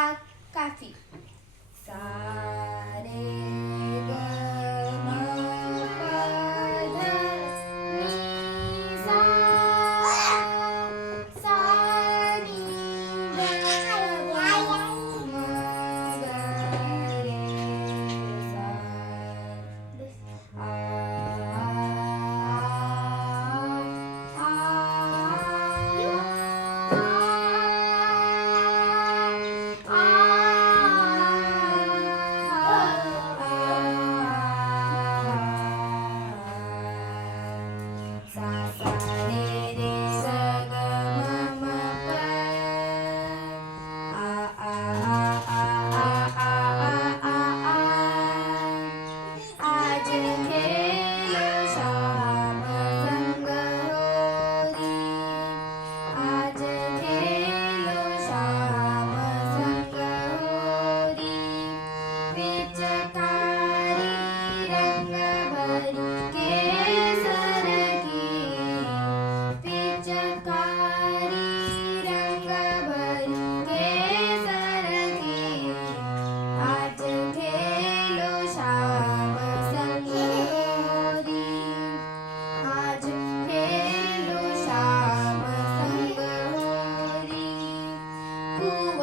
あ Oh.